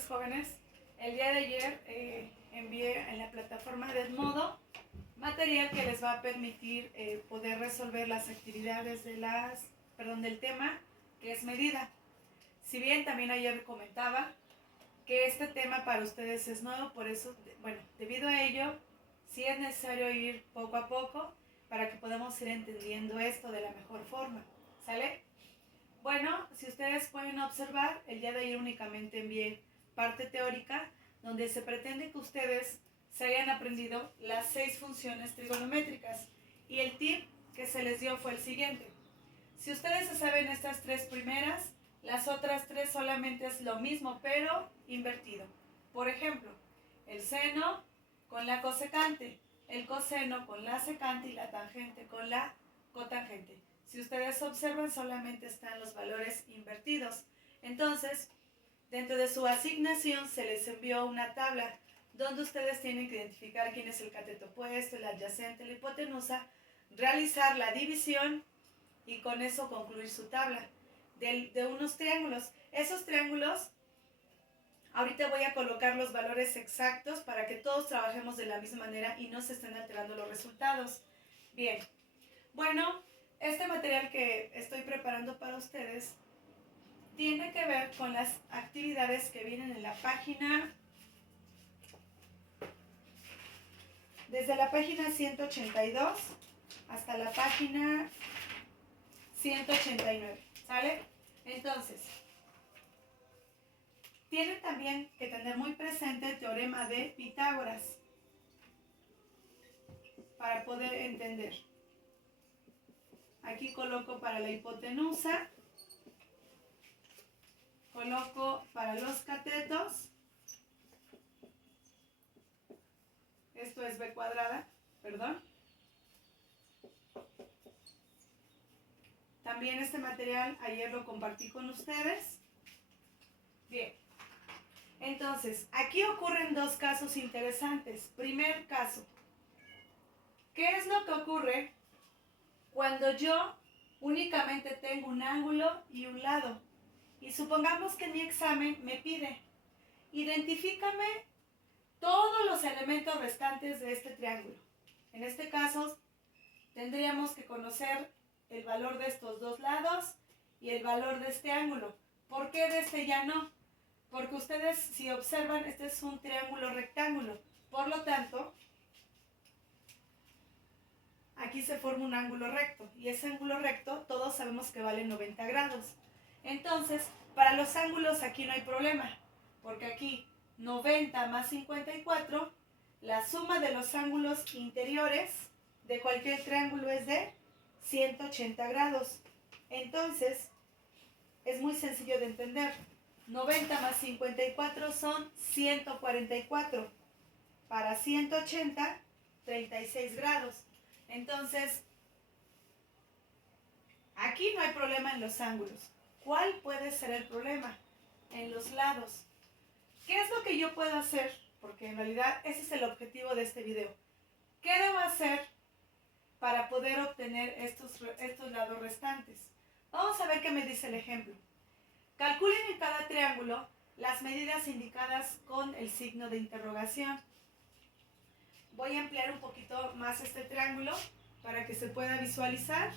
tardes, jóvenes. El día de ayer envié en la plataforma de Edmodo material que les va a permitir poder resolver las actividades del tema que es medida. Si bien también ayer comentaba que este tema para ustedes es nuevo, por eso, debido a ello, sí es necesario ir poco a poco para que podamos ir entendiendo esto de la mejor forma, ¿sale? Bueno, si ustedes pueden observar, el día de ayer únicamente envié parte teórica, donde se pretende que ustedes se hayan aprendido las 6 funciones trigonométricas. Y el tip que se les dio fue el siguiente. Si ustedes se saben estas 3 primeras, las otras 3 solamente es lo mismo, pero invertido. Por ejemplo, el seno con la cosecante, el coseno con la secante y la tangente con la cotangente. Si ustedes observan, solamente están los valores invertidos. Entonces, dentro de su asignación se les envió una tabla donde ustedes tienen que identificar quién es el cateto opuesto, el adyacente, la hipotenusa, realizar la división y con eso concluir su tabla de unos triángulos. Esos triángulos, ahorita voy a colocar los valores exactos para que todos trabajemos de la misma manera y no se estén alterando los resultados. Bien, bueno, este material que estoy preparando para ustedes tiene que ver con las actividades que vienen en la página, desde la página 182 hasta la página 189, ¿sale? Entonces, tienen también que tener muy presente el teorema de Pitágoras para poder entender. Aquí coloco para la hipotenusa, coloco para los catetos, esto es b cuadrada, perdón. También este material ayer lo compartí con ustedes. Bien, entonces aquí ocurren 2 casos interesantes. Primer caso, ¿qué es lo que ocurre cuando yo únicamente tengo un ángulo y un lado? Y supongamos que mi examen me pide, identifícame todos los elementos restantes de este triángulo. En este caso, tendríamos que conocer el valor de estos 2 lados y el valor de este ángulo. ¿Por qué de este ya no? Porque ustedes, si observan, este es un triángulo rectángulo. Por lo tanto, aquí se forma un ángulo recto. Y ese ángulo recto, todos sabemos que vale 90 grados. Entonces, para los ángulos aquí no hay problema. Porque aquí 90 más 54, la suma de los ángulos interiores de cualquier triángulo es de 180 grados. Entonces, es muy sencillo de entender. 90 más 54 son 144. Para 180, 36 grados. Entonces, aquí no hay problema en los ángulos. ¿Cuál puede ser el problema? En los lados. ¿Qué es lo que yo puedo hacer? Porque en realidad ese es el objetivo de este video. ¿Qué debo hacer para poder obtener estos lados restantes? Vamos a ver qué me dice el ejemplo. Calculen en cada triángulo las medidas indicadas con el signo de interrogación. Voy a ampliar un poquito más este triángulo para que se pueda visualizar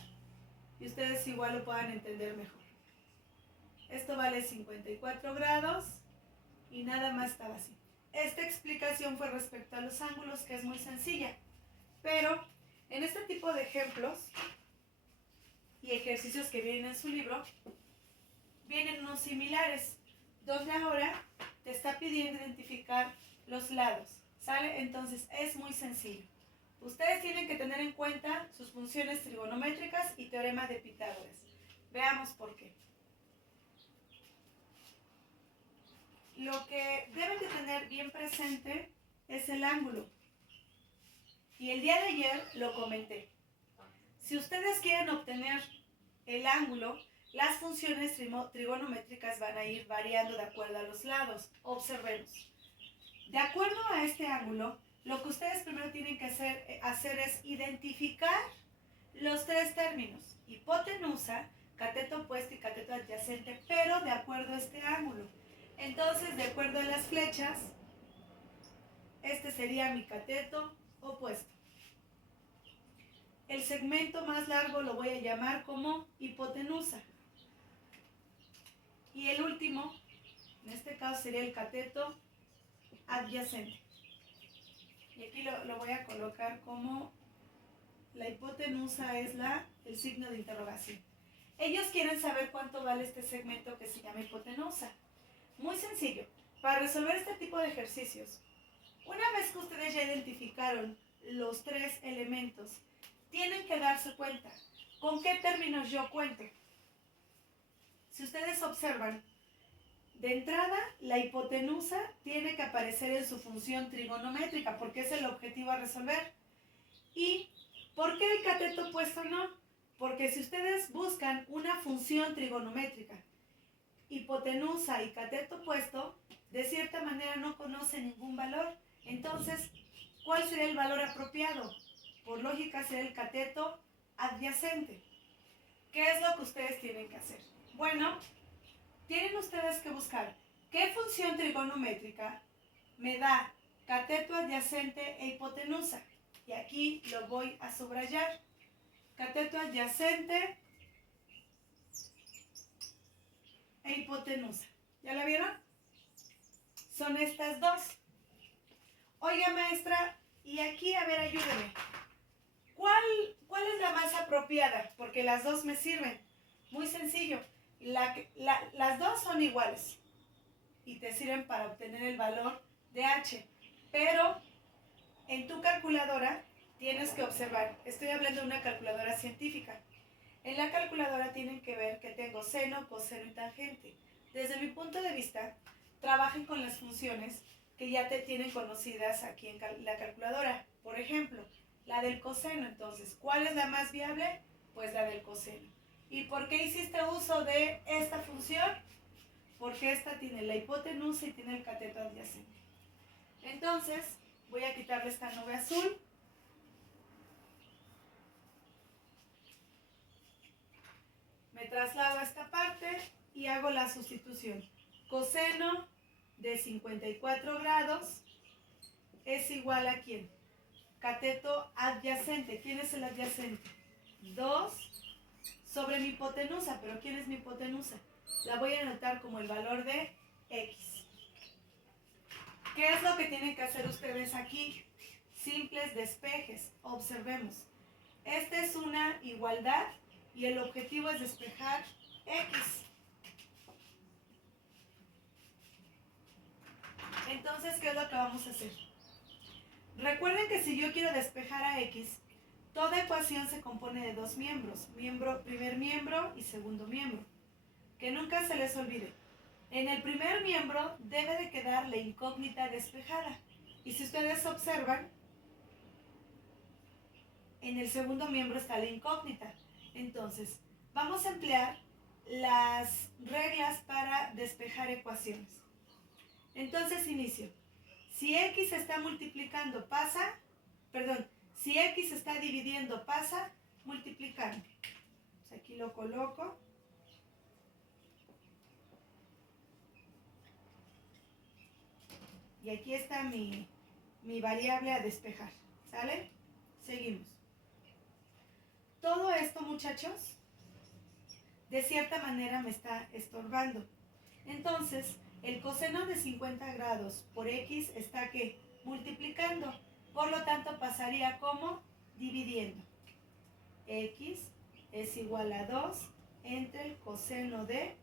y ustedes igual lo puedan entender mejor. Esto vale 54 grados y nada más estaba así. Esta explicación fue respecto a los ángulos, que es muy sencilla, pero en este tipo de ejemplos y ejercicios que vienen en su libro, vienen unos similares, donde ahora te está pidiendo identificar los lados, ¿sale? Entonces es muy sencillo. Ustedes tienen que tener en cuenta sus funciones trigonométricas y teorema de Pitágoras. Veamos por qué. Lo que deben de tener bien presente es el ángulo. Y el día de ayer lo comenté. Si ustedes quieren obtener el ángulo, las funciones trigonométricas van a ir variando de acuerdo a los lados. Observemos. De acuerdo a este ángulo, lo que ustedes primero tienen que hacer es identificar los 3 términos: hipotenusa, cateto opuesto y cateto adyacente, pero de acuerdo a este ángulo. Entonces, de acuerdo a las flechas, este sería mi cateto opuesto. El segmento más largo lo voy a llamar como hipotenusa. Y el último, en este caso, sería el cateto adyacente. Y aquí lo voy a colocar como la hipotenusa es el signo de interrogación. Ellos quieren saber cuánto vale este segmento que se llama hipotenusa. Muy sencillo. Para resolver este tipo de ejercicios, una vez que ustedes ya identificaron los tres elementos, tienen que darse cuenta con qué términos yo cuento. Si ustedes observan, de entrada, la hipotenusa tiene que aparecer en su función trigonométrica, porque es el objetivo a resolver. ¿Y por qué el cateto opuesto no? Porque si ustedes buscan una función trigonométrica, hipotenusa y cateto opuesto, de cierta manera no conocen ningún valor. Entonces, ¿cuál sería el valor apropiado? Por lógica sería el cateto adyacente. ¿Qué es lo que ustedes tienen que hacer? Bueno, tienen ustedes que buscar qué función trigonométrica me da cateto adyacente e hipotenusa. Y aquí lo voy a subrayar. Cateto adyacente e hipotenusa. ¿Ya la vieron? Son estas dos. Oiga, maestra, y aquí, a ver, ayúdeme. ¿Cuál es la más apropiada? Porque las dos me sirven. Muy sencillo. Las dos son iguales y te sirven para obtener el valor de H. Pero en tu calculadora tienes que observar. Estoy hablando de una calculadora científica. En la calculadora tienen que ver que tengo seno, coseno y tangente. Desde mi punto de vista, trabajen con las funciones que ya te tienen conocidas aquí en la calculadora. Por ejemplo, la del coseno. Entonces, ¿cuál es la más viable? Pues la del coseno. ¿Y por qué hiciste uso de esta función? Porque esta tiene la hipotenusa y tiene el cateto adyacente. Entonces, voy a quitarle esta nube azul. Me traslado a esta parte y hago la sustitución. Coseno de 54 grados es igual a ¿quién? Cateto adyacente. ¿Quién es el adyacente? 2 sobre mi hipotenusa. ¿Pero quién es mi hipotenusa? La voy a anotar como el valor de X. ¿Qué es lo que tienen que hacer ustedes aquí? Simples despejes. Observemos. Esta es una igualdad y el objetivo es despejar X. Entonces, ¿qué es lo que vamos a hacer? Recuerden que si yo quiero despejar a X, toda ecuación se compone de dos miembros, primer miembro y segundo miembro. Que nunca se les olvide. En el primer miembro debe de quedar la incógnita despejada. Y si ustedes observan, en el segundo miembro está la incógnita. Entonces, vamos a emplear las reglas para despejar ecuaciones. Entonces, inicio. Si X está multiplicando, si X está dividiendo, pasa multiplicando. Pues aquí lo coloco. Y aquí está mi variable a despejar. ¿Sale? Seguimos. Todo esto, muchachos, de cierta manera me está estorbando. Entonces, el coseno de 50 grados por X está ¿qué? Multiplicando. Por lo tanto, pasaría como dividiendo. X es igual a 2 entre el coseno de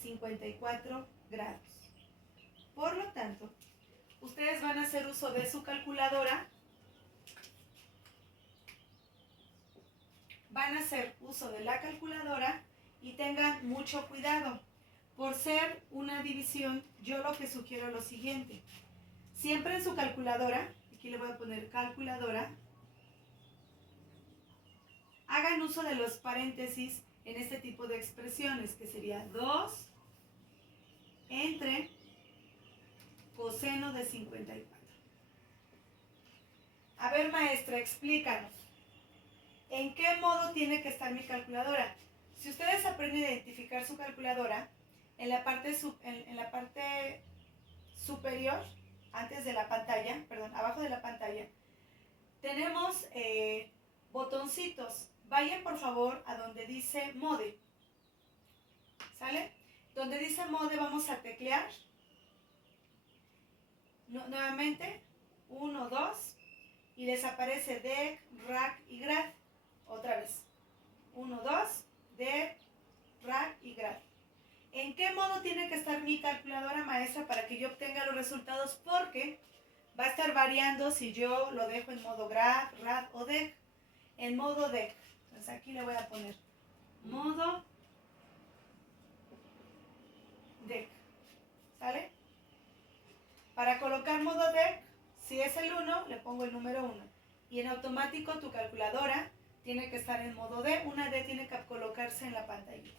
54 grados. Por lo tanto, ustedes van a hacer uso de su calculadora. Van a hacer uso de la calculadora y tengan mucho cuidado. Por ser una división, yo lo que sugiero es lo siguiente. Siempre en su calculadora, aquí le voy a poner calculadora, hagan uso de los paréntesis en este tipo de expresiones, que sería 2 entre coseno de 54. A ver, maestra, explícanos. ¿En qué modo tiene que estar mi calculadora? Si ustedes aprenden a identificar su calculadora, en la parte, en la parte superior, antes de la pantalla, perdón, abajo de la pantalla, tenemos botoncitos. Vayan por favor a donde dice Mode. ¿Sale? Donde dice Mode vamos a teclear. Nuevamente, 1, 2, y les aparece DEC, RAC y GRAD. Otra vez. 1, 2, DEC, RAC y GRAD. ¿En qué modo tiene que estar mi calculadora maestra para que yo obtenga los resultados? Porque va a estar variando si yo lo dejo en modo GRAD, RAD o DEC. En modo DEC. Entonces aquí le voy a poner modo DEC. ¿Sale? Para colocar modo DEC, si es el 1, le pongo el número 1. Y en automático tu calculadora tiene que estar en modo D. Una D tiene que colocarse en la pantallita.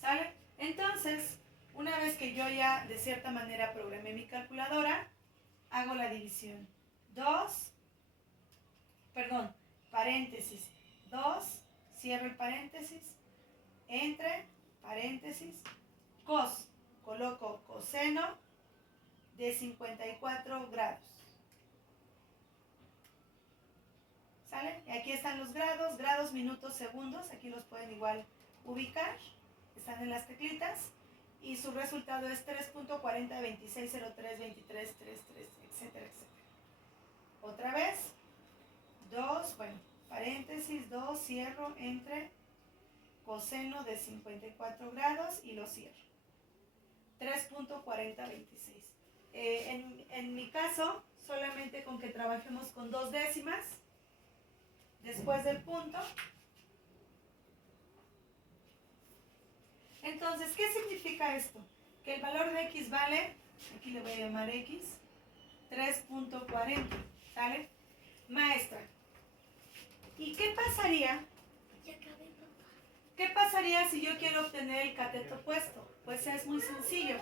¿Sale? Entonces, una vez que yo ya de cierta manera programé mi calculadora, hago la división. 2, perdón, paréntesis. 2, cierro el paréntesis, entre, paréntesis, cos, coloco coseno de 54 grados. ¿Sale? Y aquí están los grados, grados, minutos, segundos, aquí los pueden igual ubicar, están en las teclitas, y su resultado es 3.40, 26, 03, 23, 33, etcétera, etcétera. Otra vez, 2, bueno, paréntesis, 2, cierro, entre, coseno de 54 grados y lo cierro. 3.4026. En mi caso, solamente con que trabajemos con 2 décimas después del punto. Entonces, ¿qué significa esto? Que el valor de x vale, aquí le voy a llamar x, 3.40, ¿sale? Maestra, ¿y qué pasaría? ¿Qué pasaría si yo quiero obtener el cateto opuesto? Pues es muy sencillo,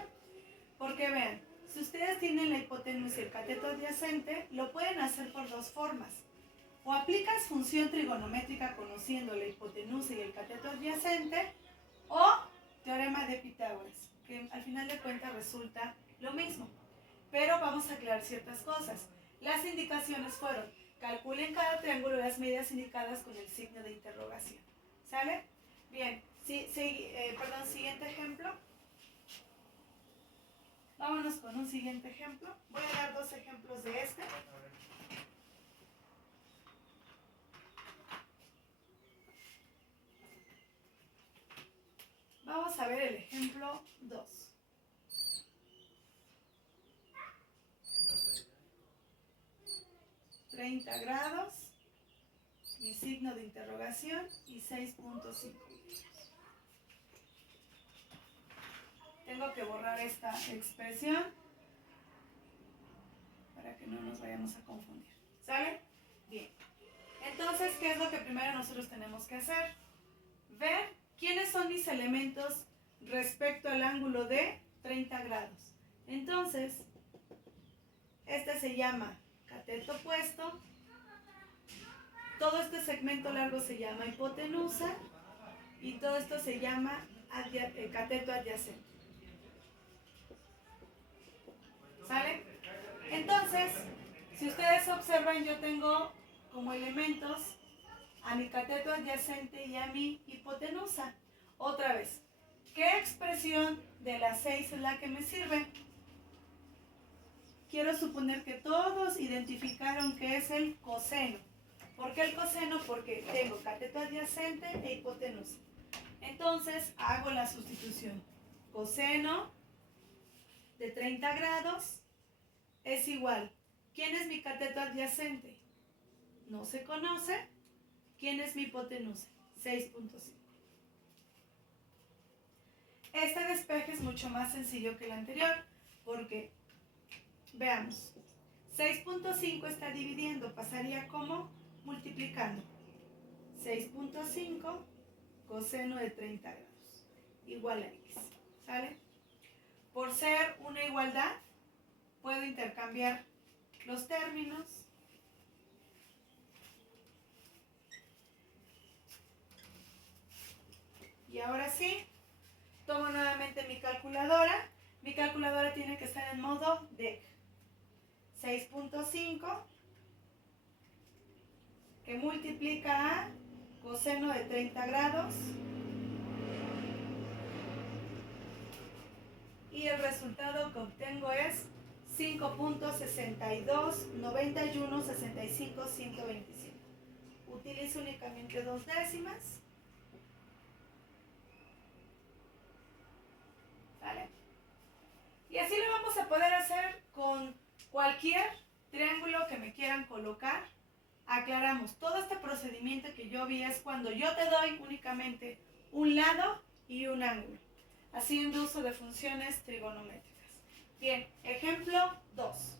porque vean, si ustedes tienen la hipotenusa y el cateto adyacente, lo pueden hacer por dos formas. O aplicas función trigonométrica conociendo la hipotenusa y el cateto adyacente, o teorema de Pitágoras, que al final de cuentas resulta lo mismo. Pero vamos a aclarar ciertas cosas. Las indicaciones fueron, calculen cada triángulo las medidas indicadas con el signo de interrogación. ¿Sale? Bien, siguiente ejemplo. Vámonos con un siguiente ejemplo. Voy a dar 2 ejemplos de este. Vamos a ver el ejemplo 2. $30 grados, mi signo de interrogación y 6.5. Tengo que borrar esta expresión para que no nos vayamos a confundir. ¿Sale? Bien. Entonces, ¿qué es lo que primero nosotros tenemos que hacer? Ver quiénes son mis elementos respecto al ángulo de 30 grados. Entonces, este se llama cateto opuesto. Todo este segmento largo se llama hipotenusa y todo esto se llama cateto adyacente. ¿Sale? Entonces, si ustedes observan, yo tengo como elementos a mi cateto adyacente y a mi hipotenusa. Otra vez, ¿qué expresión de las 6 es la que me sirve? Quiero suponer que todos identificaron que es el coseno. ¿Por qué el coseno? Porque tengo cateto adyacente e hipotenusa. Entonces hago la sustitución. Coseno de 30 grados es igual. ¿Quién es mi cateto adyacente? No se conoce. ¿Quién es mi hipotenusa? 6.5. Este despeje es mucho más sencillo que el anterior, porque, veamos, 6.5 está dividiendo, pasaría como multiplicando. 6.5 coseno de 30 grados, igual a x, ¿sale? Por ser una igualdad, puedo intercambiar los términos. Y ahora sí, Tomo nuevamente mi calculadora. Mi calculadora tiene que estar en modo DEC. 6.5 que multiplica a coseno de 30 grados y el resultado que obtengo es 5.629165.125. Utilizo únicamente dos décimas. ¿Vale? Y así lo vamos a poder hacer con cualquier triángulo que me quieran colocar. Aclaramos, todo este procedimiento que yo vi es cuando yo te doy únicamente un lado y un ángulo, haciendo uso de funciones trigonométricas. Bien, ejemplo 2.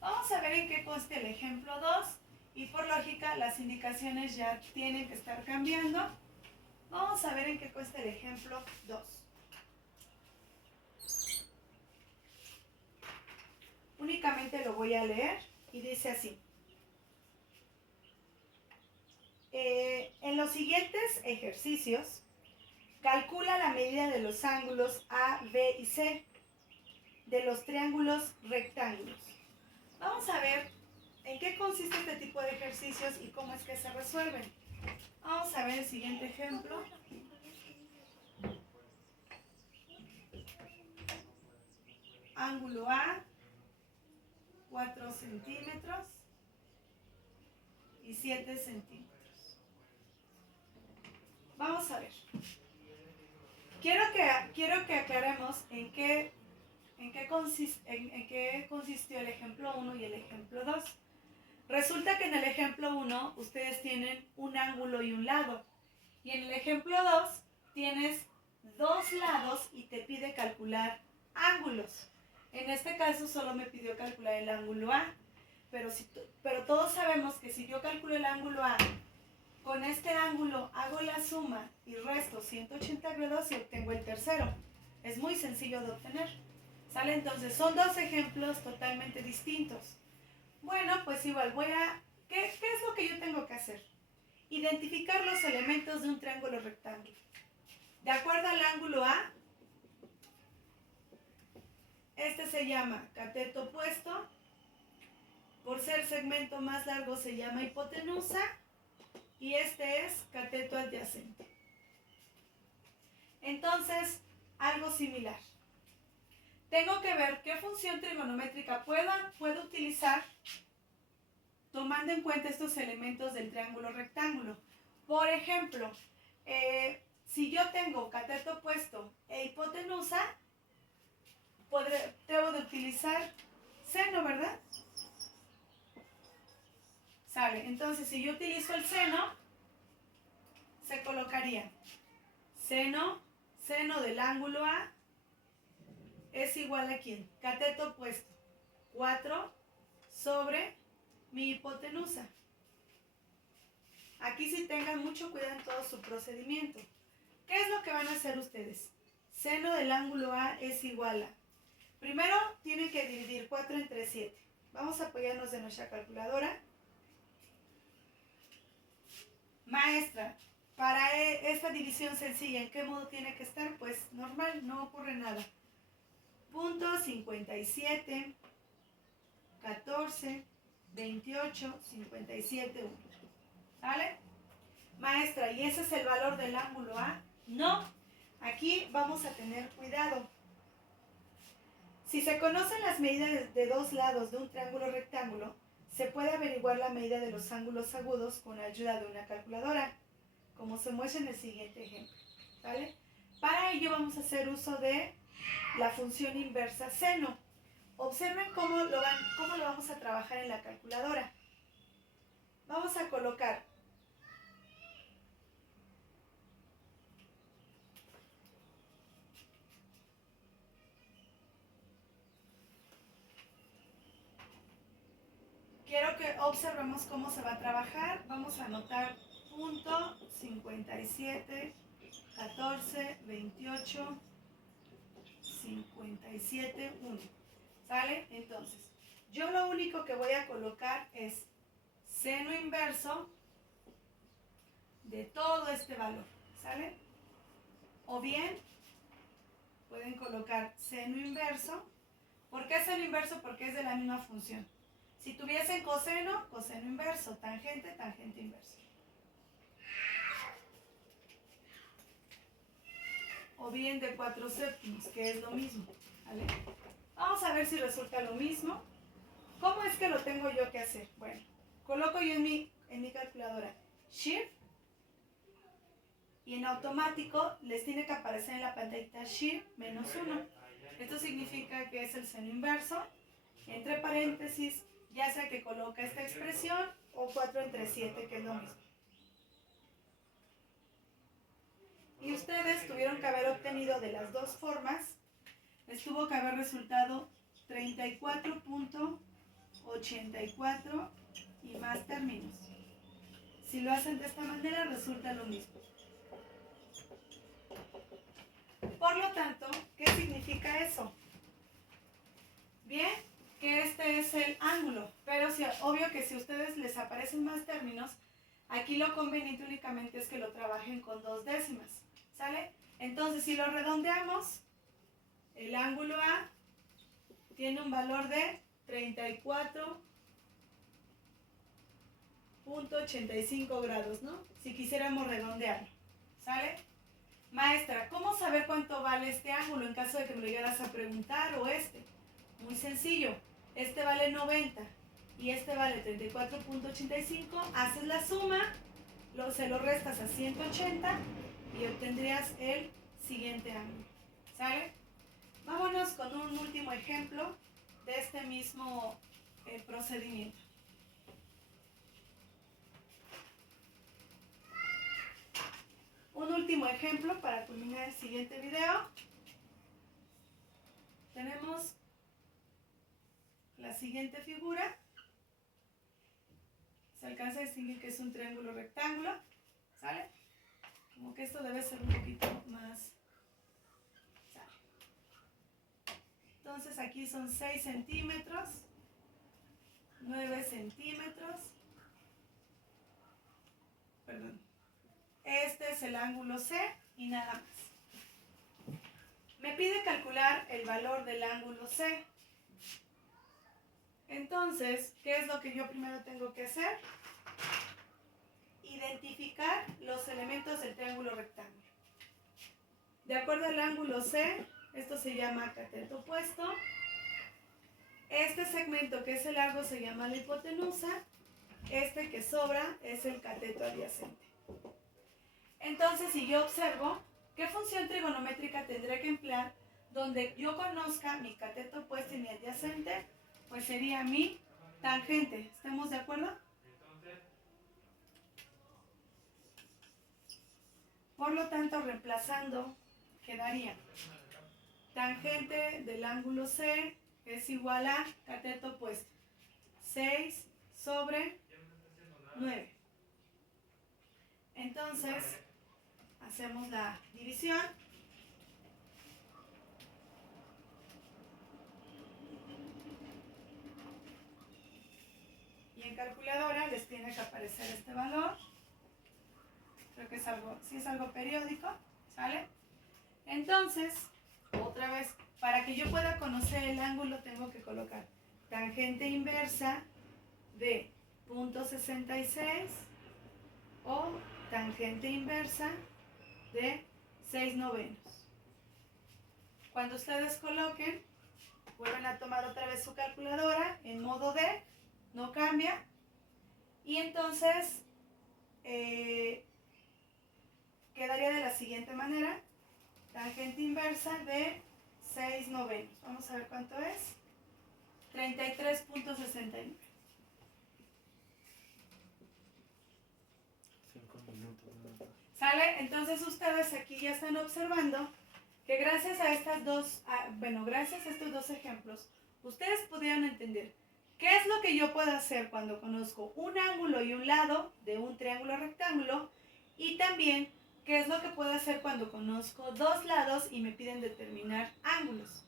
Vamos a ver en qué consta el ejemplo 2 y por lógica las indicaciones ya tienen que estar cambiando. Vamos a ver en qué consta el ejemplo 2. Únicamente lo voy a leer y dice así. En los siguientes ejercicios, calcula la medida de los ángulos A, B y C de los triángulos rectángulos. Vamos a ver en qué consiste este tipo de ejercicios y cómo es que se resuelven. Vamos a ver el siguiente ejemplo. Ángulo A, 4 centímetros y 7 centímetros. Vamos a ver. Quiero que aclaremos en qué consistió el ejemplo 1 y el ejemplo 2. Resulta que en el ejemplo 1 ustedes tienen un ángulo y un lado. Y en el ejemplo 2 tienes dos lados y te pide calcular ángulos. En este caso solo me pidió calcular el ángulo A. Pero todos sabemos que si yo calculo el ángulo A, con este ángulo hago la suma y resto 180 grados y obtengo el tercero. Es muy sencillo de obtener. ¿Sale? Entonces son dos ejemplos totalmente distintos. Bueno, pues igual ¿qué es lo que yo tengo que hacer? Identificar los elementos de un triángulo rectángulo. De acuerdo al ángulo A, este se llama cateto opuesto. Por ser segmento más largo se llama hipotenusa. Y este es cateto adyacente. Entonces, algo similar. Tengo que ver qué función trigonométrica puedo utilizar tomando en cuenta estos elementos del triángulo rectángulo. Por ejemplo, si yo tengo cateto opuesto e hipotenusa, debo de utilizar seno, ¿verdad? Sale. Entonces, si yo utilizo el seno, se colocaría seno del ángulo A es igual a ¿quién? Cateto opuesto. 4 sobre mi hipotenusa. Aquí sí tengan mucho cuidado en todo su procedimiento. ¿Qué es lo que van a hacer ustedes? Seno del ángulo A es igual a... Primero tienen que dividir 4 entre 7. Vamos a apoyarnos de nuestra calculadora. Maestra, para esta división sencilla, ¿en qué modo tiene que estar? Pues normal, no ocurre nada. Punto 57, 14, 28, 57, 1. ¿Sale? Maestra, ¿y ese es el valor del ángulo A? No. Aquí vamos a tener cuidado. Si se conocen las medidas de dos lados de un triángulo rectángulo, se puede averiguar la medida de los ángulos agudos con ayuda de una calculadora, como se muestra en el siguiente ejemplo. ¿Vale? Para ello vamos a hacer uso de la función inversa seno. Observen cómo lo vamos a trabajar en la calculadora. Vamos a colocar quiero que observemos cómo se va a trabajar. Vamos a anotar punto 57, 14, 28, 57, 1. ¿Sale? Entonces, yo lo único que voy a colocar es seno inverso de todo este valor. ¿Sale? O bien, pueden colocar seno inverso. ¿Por qué seno inverso? Porque es de la misma función. Si tuviesen coseno, coseno inverso, tangente, tangente inverso. O bien de 4/7, que es lo mismo, ¿vale? Vamos a ver si resulta lo mismo. ¿Cómo es que lo tengo yo que hacer? Bueno, coloco yo en mi calculadora Shift y en automático les tiene que aparecer en la pantallita Shift -1. Esto significa que es el seno inverso, entre paréntesis, ya sea que coloca esta expresión o 4/7, que es lo mismo. Y ustedes tuvieron que haber obtenido de las dos formas, les tuvo que haber resultado 34.84 y más términos. Si lo hacen de esta manera, resulta lo mismo. Por lo tanto, ¿qué significa eso? Bien, que este es el ángulo, pero obvio que si a ustedes les aparecen más términos, aquí lo conveniente únicamente es que lo trabajen con 2 décimas, ¿sale? Entonces, si lo redondeamos, el ángulo A tiene un valor de 34.85 grados, ¿no? Si quisiéramos redondearlo, ¿sale? Maestra, ¿cómo saber cuánto vale este ángulo en caso de que me lo llegaras a preguntar o este? Muy sencillo, este vale 90 y este vale 34.85, haces la suma, se lo restas a 180 y obtendrías el siguiente ángulo, ¿sale? Vámonos con un último ejemplo de este mismo procedimiento. Un último ejemplo para culminar el siguiente video. Tenemos la siguiente figura. Se alcanza a distinguir que es un triángulo rectángulo, ¿sale? Como que esto debe ser un poquito más, ¿sale? Entonces aquí son 6 centímetros, 9 centímetros, perdón. Este es el ángulo C y nada más. Me pide calcular el valor del ángulo C. Entonces, ¿qué es lo que yo primero tengo que hacer? Identificar los elementos del triángulo rectángulo. De acuerdo al ángulo C, esto se llama cateto opuesto. Este segmento que es el largo se llama la hipotenusa. Este que sobra es el cateto adyacente. Entonces, si yo observo, ¿qué función trigonométrica tendré que emplear donde yo conozca mi cateto opuesto y mi adyacente? Pues sería mi tangente. ¿Estamos de acuerdo? Por lo tanto, reemplazando, quedaría tangente del ángulo C es igual a cateto opuesto. 6/9. Entonces, hacemos la división. Y en calculadora les tiene que aparecer este valor. Creo que es algo, sí es algo periódico, ¿sale? Entonces, otra vez, para que yo pueda conocer el ángulo tengo que colocar tangente inversa de 0.66 o tangente inversa de 6/9. Cuando ustedes coloquen, vuelven a tomar otra vez su calculadora en modo D, no cambia, y entonces quedaría de la siguiente manera: tangente inversa de 6/9. Vamos a ver cuánto es. 33.69. 5 minutos. ¿Sale? Entonces ustedes aquí ya están observando que gracias a estas dos, gracias a estos dos ejemplos, ustedes pudieron entender qué es lo que yo puedo hacer cuando conozco un ángulo y un lado de un triángulo rectángulo, y también qué es lo que puedo hacer cuando conozco dos lados y me piden determinar ángulos.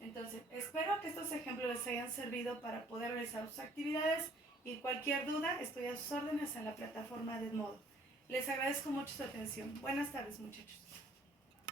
Entonces, espero que estos ejemplos les hayan servido para poder realizar sus actividades, y cualquier duda estoy a sus órdenes en la plataforma de Edmodo. Les agradezco mucho su atención. Buenas tardes, muchachos.